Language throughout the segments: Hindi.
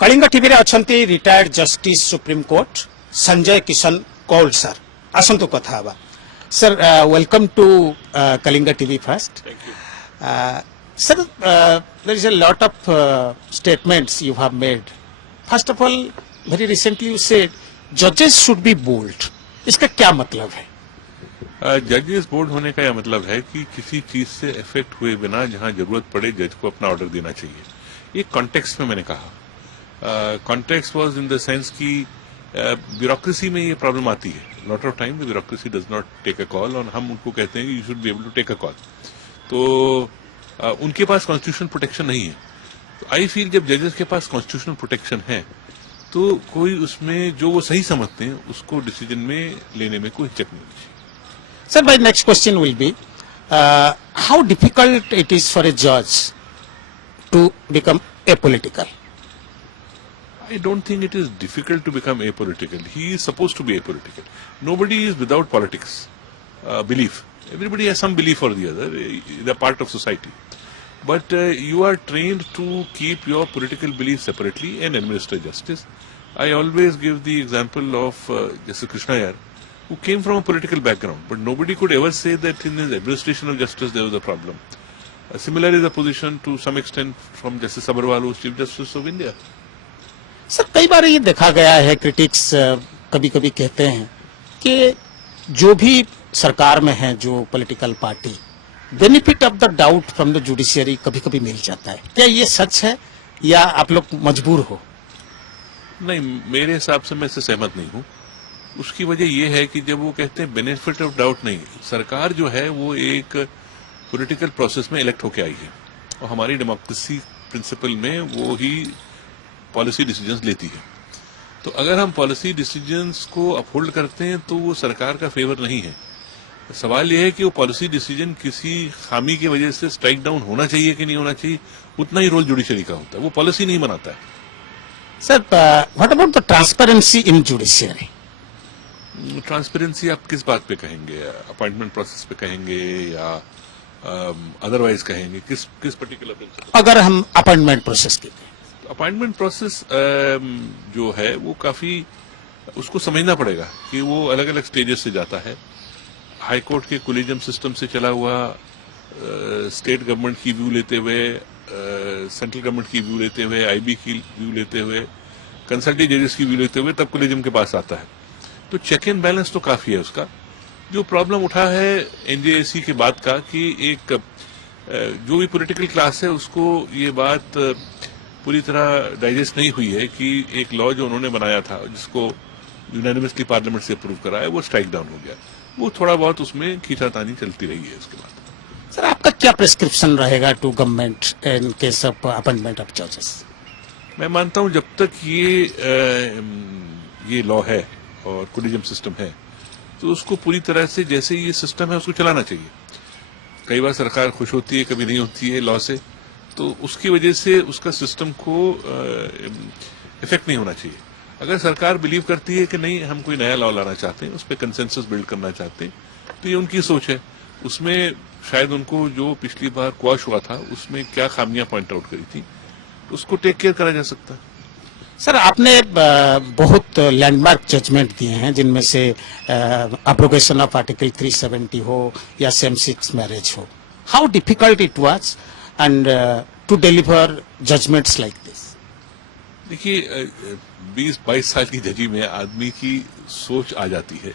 कलिंग टीवी रे अछंती retired justice supreme court Sanjay Kishan Kaul sir आसंतु कथा हवा sir welcome to Kalinga TV first sir there is a lot of statements you have made. First of all, very recently you said judges should be bold. इसका क्या मतलब है? जजेस बोर्ड होने का यह मतलब है कि किसी चीज से इफेक्ट हुए बिना जहां जरूरत पड़े जज को अपना ऑर्डर देना चाहिए। ये कॉन्टेक्स्ट में मैंने कहा। Context was in the sense कि ब्यूरोक्रेसी में ये प्रॉब्लम आती है। Lot of time the bureaucracy does not take a call और हम उनको कहते हैं कि you should be able to take a call. तो उनके पास कॉन्स्टिट्यूशनल प्रोटेक्शन नहीं है। तो आई फील जब जजेस के पास कॉन्स्टिट्यूशनल प्रोटेक्शन है तो कोई उसमें जो वो सही समझते हैं उसको डिसीजन में लेने में कोई हिचक नहीं होनी चाहिए। Sir, my next question will be, how difficult it is for a judge to become apolitical? I don't think it is difficult to become apolitical. He is supposed to be apolitical. Nobody is without politics, belief. Everybody has some belief or the other. They are part of society. But you are trained to keep your political beliefs separately and administer justice. I always give the example of Justice Krishna Iyer, who came from a political background, but nobody could ever say that in his administration of justice there was a problem. Similar is the position to some extent from Justice Sabarwal, who is Chief Justice of India. Sir कई बार ये देखा गया है, क्रिटिक्स कभी कभी कहते हैं कि जो भी सरकार में है, जो political party, benefit of the doubt from the judiciary कभी कभी मिल जाता है। क्या ये सच है या आप लोग मजबूर हो? नहीं, मेरे हिसाब से मैं इससे सहमत नहीं हूँ। उसकी वजह यह है कि जब वो कहते हैं बेनिफिट ऑफ डाउट, नहीं, सरकार जो है वो एक पॉलिटिकल प्रोसेस में इलेक्ट होके आई है और हमारी डेमोक्रेसी प्रिंसिपल में वो ही पॉलिसी डिसीजंस लेती है। तो अगर हम पॉलिसी डिसीजंस को अपहोल्ड करते हैं तो वो सरकार का फेवर नहीं है। सवाल यह है कि वो पॉलिसी डिसीजन किसी खामी की वजह से स्ट्राइक डाउन होना चाहिए कि नहीं होना चाहिए, उतना ही रोल जुडिशरी का होता है। वो पॉलिसी नहीं बनाता है। Sir, what about the transparency in judiciary? Transparency आप किस बात पे कहेंगे? अपॉइंटमेंट प्रोसेस पे कहेंगे या अदरवाइज कहेंगे? किस पर्टिकुलर प्रिंसिपल? अगर हम अपॉइंटमेंट प्रोसेस की, अपॉइंटमेंट प्रोसेस जो है वो काफी उसको समझना पड़ेगा कि वो अलग अलग स्टेजेस से जाता है। हाई कोर्ट के कोलिजियम सिस्टम से चला हुआ, स्टेट गवर्नमेंट की व्यू लेते हुए, सेंट्रल गवर्नमेंट की व्यू लेते हुए, आईबी की व्यू लेते हुए, कंसल्टेटिव जजेस की व्यू लेते हुए तब कोलिजियम के पास आता है। तो चेक एंड बैलेंस तो काफी है उसका। जो प्रॉब्लम उठा है एनजेएसी के बाद का कि एक जो भी पॉलिटिकल क्लास है उसको ये बात पूरी तरह डाइजेस्ट नहीं हुई है कि एक लॉ जो उन्होंने बनाया था जिसको यूनानिमसली पार्लियामेंट से अप्रूव करा है वो स्ट्राइक डाउन हो गया। वो थोड़ा बहुत उसमें खींचातानी चलती रही है उसके बाद। सर, आपका क्या प्रिस्क्रिप्शन रहेगा to government in case of appointment of जजेस? मैं मानता हूं जब तक ये लॉ है और कोलिजियम सिस्टम है तो उसको पूरी तरह से जैसे ये सिस्टम है उसको चलाना चाहिए। कई बार सरकार खुश होती है, कभी नहीं होती है लॉ से, तो उसकी वजह से उसका सिस्टम को इफेक्ट नहीं होना चाहिए। अगर सरकार बिलीव करती है कि नहीं, हम कोई नया लॉ लाना चाहते हैं, उस पर कंसेंसस बिल्ड करना चाहते हैं, तो ये उनकी सोच है। उसमें शायद उनको जो पिछली बार क्वाश हुआ था उसमें क्या खामियां पॉइंट आउट करी थी, उसको टेक केयर करा जा सकता है। सर, आपने बहुत लैंडमार्क जजमेंट दिए हैं जिनमें से अब्रोगेशन ऑफ आर्टिकल 370 हो या सेम सेक्स मैरिज हो। How difficult it was and to deliver judgments like this? देखिए, 20-22 साल की जजी में आदमी की सोच आ जाती है।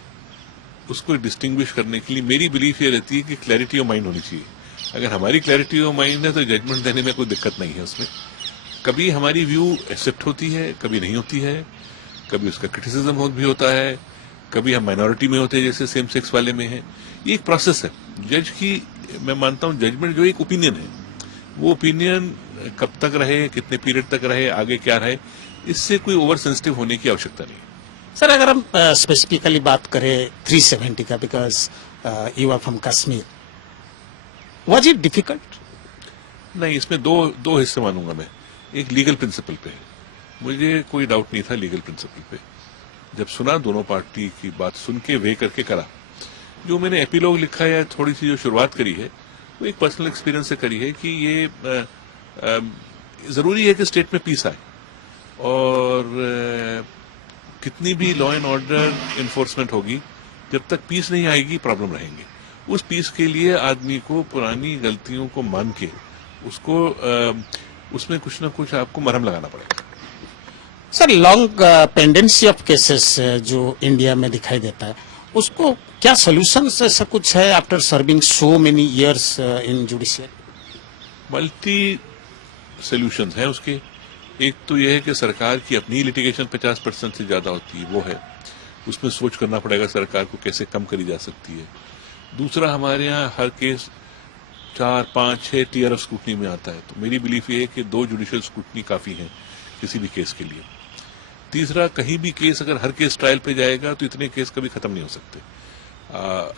उसको डिस्टिंग्विश करने के लिए मेरी बिलीफ ये रहती है कि क्लैरिटी ऑफ माइंड होनी चाहिए। अगर हमारी क्लैरिटी ऑफ माइंड है तो जजमेंट देने में कोई दिक्कत नहीं है। उसमें कभी हमारी व्यू एक्सेप्ट होती है, कभी नहीं होती है, कभी उसका क्रिटिसिज्म भी होता है, कभी हम माइनॉरिटी में होते हैं जैसे सेम सेक्स वाले में है। ये एक प्रोसेस है। जज की मैं मानता हूं जजमेंट जो एक ओपिनियन है, वो ओपिनियन कब तक रहे, कितने पीरियड तक रहे, आगे क्या रहे, इससे कोई ओवर सेंसिटिव होने की आवश्यकता नहीं। सर, अगर हम स्पेसिफिकली बात करें 370 का, because you are from Kashmir, was it difficult? नहीं, इसमें दो हिस्से मानूंगा मैं। एक लीगल प्रिंसिपल पे मुझे कोई डाउट नहीं था। लीगल प्रिंसिपल पे जब सुना, दोनों पार्टी की बात सुन के वे करके करा। जो मैंने एपिलॉग लिखा है, थोड़ी सी जो शुरुआत करी है, वो एक पर्सनल एक्सपीरियंस से करी है कि ये जरूरी है कि स्टेट में पीस आए और कितनी भी लॉ एंड ऑर्डर इन्फोर्समेंट होगी, जब तक पीस नहीं आएगी प्रॉब्लम रहेंगे। उस पीस के लिए आदमी को पुरानी गलतियों को मान के उसको उसमें कुछ ना कुछ आपको मरहम लगाना पड़ेगा। Sir, long pendency of cases जो इंडिया में दिखाई देता है, उसको क्या सोल्यूशन ऐसा कुछ है after serving so many years in judicial? Multi solutions हैं उसके। एक तो यह है कि सरकार की अपनी लिटिगेशन 50% से ज्यादा होती है, वो है, उसमें सोच करना पड़ेगा सरकार को कैसे कम करी जा सकती है। दूसरा, हमारे यहाँ हर केस 4, 5, 6 टीयर ऑफ स्क्रूटनी में आता है, तो मेरी बिलीफ ये है कि 2 जुडिशियल स्क्रूटनी काफी है किसी भी केस के लिए। तीसरा, कहीं भी केस अगर हर केस ट्रायल पे जाएगा तो इतने केस कभी खत्म नहीं हो सकते।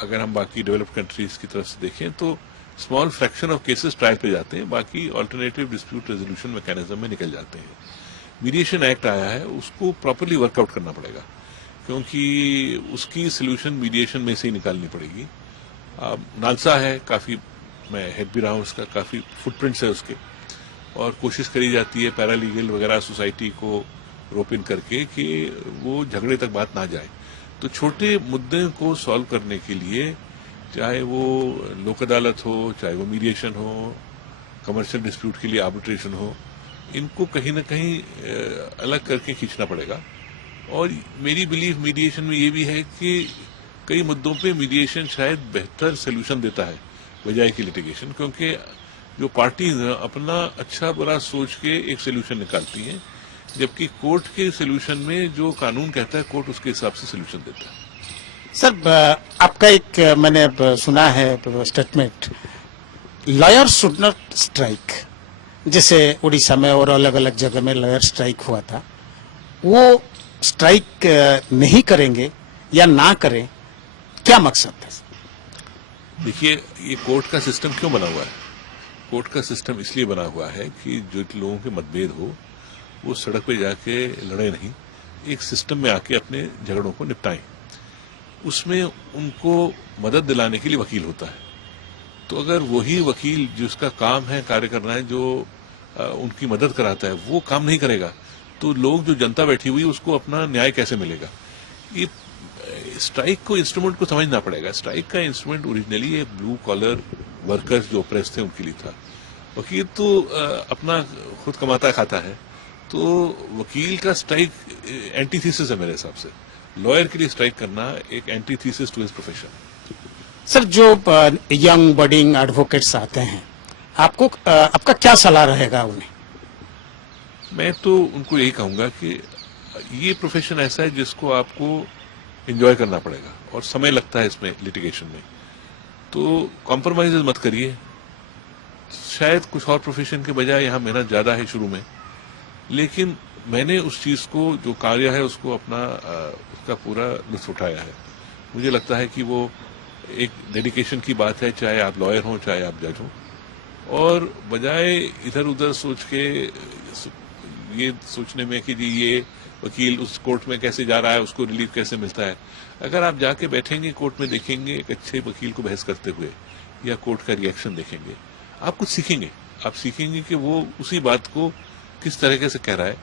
अगर हम बाकी डेवलप्ड कंट्रीज की तरफ से देखें तो small fraction of cases trial पे जाते हैं, बाकी ऑल्टरनेटिव डिस्प्यूट रेजोल्यूशन मैकेनिज्म में निकल जाते हैं। मीडिएशन एक्ट आया है, उसको प्रॉपरली वर्कआउट करना पड़ेगा, क्योंकि उसकी सोल्यूशन मीडिएशन में से ही निकालनी पड़ेगी। नालसा है, काफी, मैं हेड भी रहा हूं उसका, काफी फुटप्रिंट्स है उसके, और कोशिश करी जाती है पैरालीगल वगैरह सोसाइटी को रोप इन करके कि वो झगड़े तक बात ना जाए। तो छोटे मुद्दे को सॉल्व करने के लिए, चाहे वो लोक अदालत हो, चाहे वो मीडिएशन हो, कमर्शियल डिस्प्यूट के लिए आर्बिट्रेशन हो, इनको कहीं ना कहीं अलग करके खींचना पड़ेगा। और मेरी बिलीफ मीडिएशन में ये भी है कि कई मुद्दों पे मीडिएशन शायद बेहतर सोल्यूशन देता है बजाय की लिटिगेशन, क्योंकि जो पार्टीज अपना अच्छा बुरा सोच के एक सोल्यूशन निकालती हैं, जबकि कोर्ट के सोल्यूशन में जो कानून कहता है कोर्ट उसके हिसाब से सोल्यूशन देता है। सर, आपका एक मैंने सुना है statement, lawyer should not strike, जैसे उड़ीसा में और अलग अलग जगह में लॉयर स्ट्राइक हुआ था, वो स्ट्राइक नहीं करेंगे या ना करें, क्या मकसद है? देखिए, ये कोर्ट का सिस्टम क्यों बना हुआ है? कोर्ट का सिस्टम इसलिए बना हुआ है कि जो लोगों के मतभेद हो वो सड़क पे जाके लड़े नहीं, एक सिस्टम में आके अपने झगड़ों को निपटाएं। उसमें उनको मदद दिलाने के लिए वकील होता है। तो अगर वही वकील जिसका काम है कार्य करना है, जो उनकी मदद कराता है, वो काम नहीं करेगा, तो लोग, जो जनता बैठी हुई, उसको अपना न्याय कैसे मिलेगा? ये स्ट्राइक को, इंस्ट्रूमेंट को समझना पड़ेगा। स्ट्राइक का इंस्ट्रूमेंट ओरिजिनली एक ब्लू कॉलर वर्कर्स जो ऑप्रेस थे उनके लिए था। वकील तो अपना खुद कमाता खाता है, तो वकील का स्ट्राइक एंटीथीसिस है मेरे हिसाब से। लॉयर के लिए स्ट्राइक करना एक antithesis to his profession. Sir, जो यंग बडिंग एडवोकेट्स आते हैं, आपको आपका क्या सलाह रहेगा उन्हें? मैं तो उनको यही कहूंगा कि ये प्रोफेशन ऐसा है जिसको आपको एंजॉय करना पड़ेगा, और समय लगता है इसमें लिटिगेशन में, तो कॉम्प्रोमाइज मत करिए। शायद कुछ और प्रोफेशन के बजाय यहाँ मेहनत ज्यादा है शुरू में, लेकिन मैंने उस चीज को, जो कार्य है, उसको अपना उसका पूरा लुत्फ उठाया है। मुझे लगता है कि वो एक डेडिकेशन की बात है, चाहे आप लॉयर हों, चाहे आप जज हों, और बजाय इधर उधर सोच के, ये सोचने में कि जी ये वकील उस कोर्ट में कैसे जा रहा है, उसको रिलीफ कैसे मिलता है, अगर आप जाके बैठेंगे कोर्ट में, देखेंगे एक अच्छे वकील को बहस करते हुए, या कोर्ट का रिएक्शन देखेंगे, आप कुछ सीखेंगे। आप सीखेंगे कि वो उसी बात को किस तरीके से कह रहा है।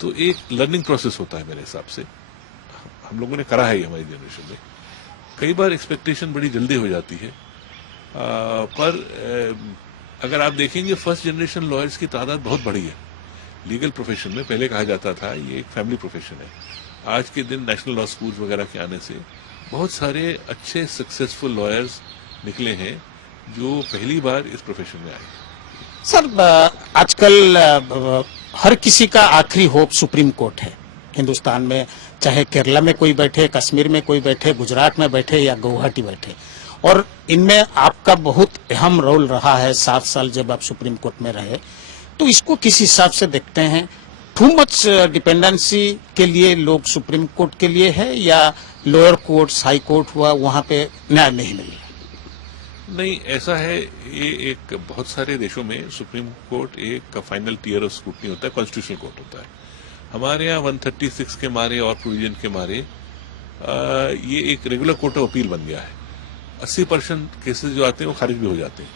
तो एक लर्निंग प्रोसेस होता है मेरे हिसाब से। हम लोगों ने करा है ये हमारी जनरेशन में। कई बार एक्सपेक्टेशन बड़ी जल्दी हो जाती है, पर अगर आप देखेंगे फर्स्ट जनरेशन लॉयर्स की तादाद बहुत बड़ी है लीगल प्रोफेशन में। पहले कहा जाता था ये एक फैमिली प्रोफेशन है। आज के दिन नेशनल लॉ स्कूल वगैरह के आने से बहुत सारे अच्छे सक्सेसफुल लॉयर्स निकले हैं जो पहली बार इस प्रोफेशन में आए। सर, आजकल हर किसी का आखिरी होप सुप्रीम कोर्ट है हिंदुस्तान में, चाहे केरला में कोई बैठे, कश्मीर में कोई बैठे, गुजरात में बैठे या गुवाहाटी बैठे, और इनमें आपका बहुत अहम रोल रहा है 7 साल जब आप सुप्रीम कोर्ट में रहे। तो इसको किस हिसाब से देखते हैं? टू मच डिपेंडेंसी के लिए लोग सुप्रीम कोर्ट के लिए है, या लोअर कोर्ट, हाई कोर्ट हुआ, वहां पे न्याय नहीं मिल रहा? नहीं, ऐसा है, ये एक बहुत सारे देशों में सुप्रीम कोर्ट एक फाइनल टीयर ऑफ स्क्रूटनी होता है, कॉन्स्टिट्यूशनल कोर्ट होता है। हमारे यहाँ 136 के मारे और प्रोविजन के मारे ये एक रेगुलर कोर्ट ऑफ अपील बन गया है। 80% केसेस जो आते हैं वो खारिज भी हो जाते हैं।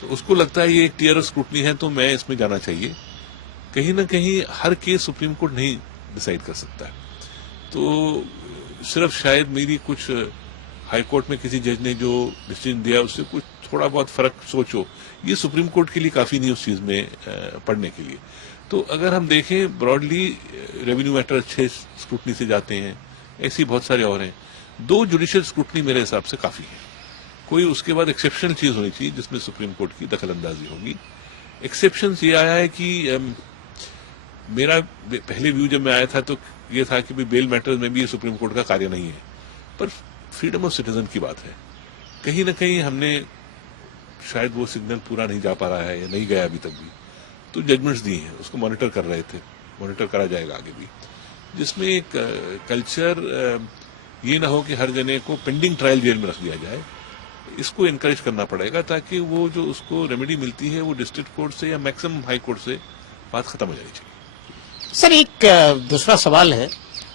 तो उसको लगता है ये एक टीयर ऑफ स्क्रूटनी है तो मैं इसमें जाना चाहिए। कहीं ना कहीं हर केस सुप्रीम कोर्ट नहीं डिसाइड कर सकता है। तो सिर्फ शायद मेरी कुछ हाई कोर्ट में किसी जज ने जो डिसीजन दिया उससे कुछ थोड़ा बहुत फर्क सोचो, ये सुप्रीम कोर्ट के लिए काफी नहीं उस चीज में पढ़ने के लिए। तो अगर हम देखें ब्रॉडली रेवेन्यू मैटर अच्छे स्क्रूटनी से जाते हैं, ऐसी बहुत सारे और हैं। 2 जुडिशियल स्क्रूटनी मेरे हिसाब से काफी है। कोई उसके बाद एक्सेप्शनल चीज होनी चाहिए जिसमें सुप्रीम कोर्ट की दखलंदाजी होगी। एक्सेप्शन ये आया है कि मेरा पहले व्यू जब मैं आया था तो ये था कि बेल मैटर्स में भी ये सुप्रीम कोर्ट का कार्य नहीं है, पर फ्रीडम ऑफ सिटीजन की बात है। कहीं ना कहीं हमने शायद वो सिग्नल पूरा नहीं जा पा रहा है या नहीं गया अभी तक भी, तो जजमेंट्स दिए हैं, उसको मॉनिटर कर रहे थे, मॉनिटर करा जाएगा आगे भी, जिसमें एक कल्चर ये ना हो कि हर जने को पेंडिंग ट्रायल जेल में रख दिया जाए। इसको इनकरेज करना पड़ेगा ताकि वो जो उसको रेमेडी मिलती है वो डिस्ट्रिक्ट कोर्ट से या मैक्सिमम हाई कोर्ट से बात खत्म हो जानी चाहिए। सर एक दूसरा सवाल है,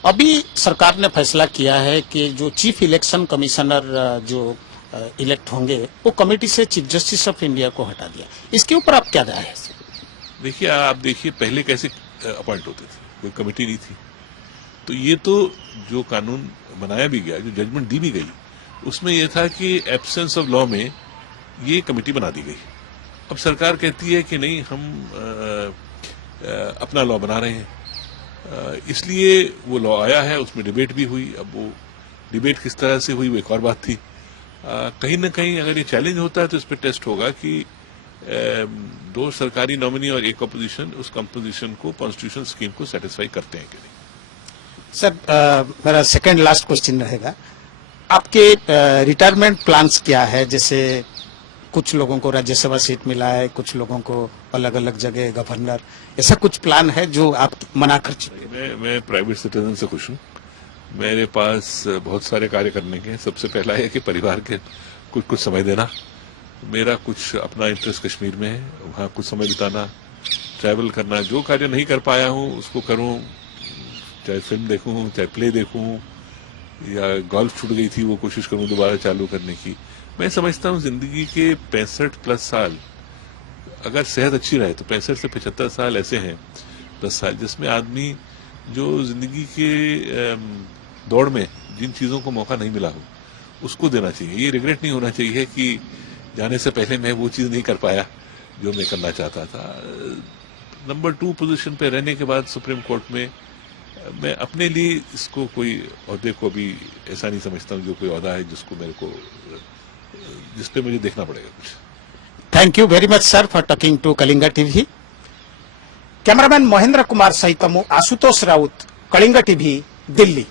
अभी सरकार ने फैसला किया है कि जो चीफ इलेक्शन कमिश्नर जो इलेक्ट होंगे वो कमेटी से चीफ जस्टिस ऑफ इंडिया को हटा दिया, इसके ऊपर आप क्या राय है? देखिए, आप देखिए पहले कैसे अपॉइंट होते थे, कोई कमेटी नहीं थी। तो ये तो जो कानून बनाया भी गया, जो जजमेंट दी भी गई, उसमें यह था कि एब्सेंस ऑफ लॉ में ये कमेटी बना दी गई। अब सरकार कहती है कि नहीं, हम अपना लॉ बना रहे हैं, इसलिए वो लॉ आया है, उसमें डिबेट भी हुई। अब वो डिबेट किस तरह से हुई वो एक और बात थी। कहीं ना कहीं अगर ये चैलेंज होता है तो इस पर टेस्ट होगा कि 2 सरकारी नॉमिनी और एक अपोजिशन उस कंपोजिशन को कॉन्स्टिट्यूशन स्कीम को सेटिस्फाई करते हैं कि नहीं। सर मेरा सेकंड लास्ट क्वेश्चन रहेगा, आपके रिटायरमेंट प्लान्स क्या है? जैसे कुछ लोगों को राज्यसभा सीट मिला है, कुछ लोगों को अलग अलग जगह गवर्नर, ऐसा कुछ प्लान है जो आप मना कर चुके? मैं प्राइवेट सिटीजन से खुश हूँ। मेरे पास बहुत सारे कार्य करने के। सबसे पहला है कि परिवार के कुछ समय देना। मेरा कुछ अपना इंटरेस्ट कश्मीर में है, वहाँ कुछ समय बिताना, ट्रैवल करना। जो कार्य नहीं कर पाया हूँ उसको करूँ, चाहे फिल्म देखूँ, चाहे प्ले देखूँ, या गोल्फ छूट गई थी वो कोशिश करूँ दोबारा चालू करने की। मैं समझता हूँ जिंदगी के 65+ साल अगर सेहत अच्छी रहे तो 65 से 75 साल ऐसे हैं, 10 साल, जिसमें आदमी जो जिंदगी के दौड़ में जिन चीजों को मौका नहीं मिला हो उसको देना चाहिए। ये रिग्रेट नहीं होना चाहिए कि जाने से पहले मैं वो चीज नहीं कर पाया जो मैं करना चाहता था। नंबर 2 पोजीशन पे रहने के बाद सुप्रीम कोर्ट में मैं अपने लिए इसको कोई ओहदे को भी ऐसा नहीं समझता हूँ जो कोई ओहदा है जिसको मेरे को, जिस पे मुझे देखना पड़ेगा कुछ। Thank you very much sir for talking to Kalinga TV. Cameraman Mahendra Kumar सहित आशुतोष राउत, कलिंगा टीवी, दिल्ली।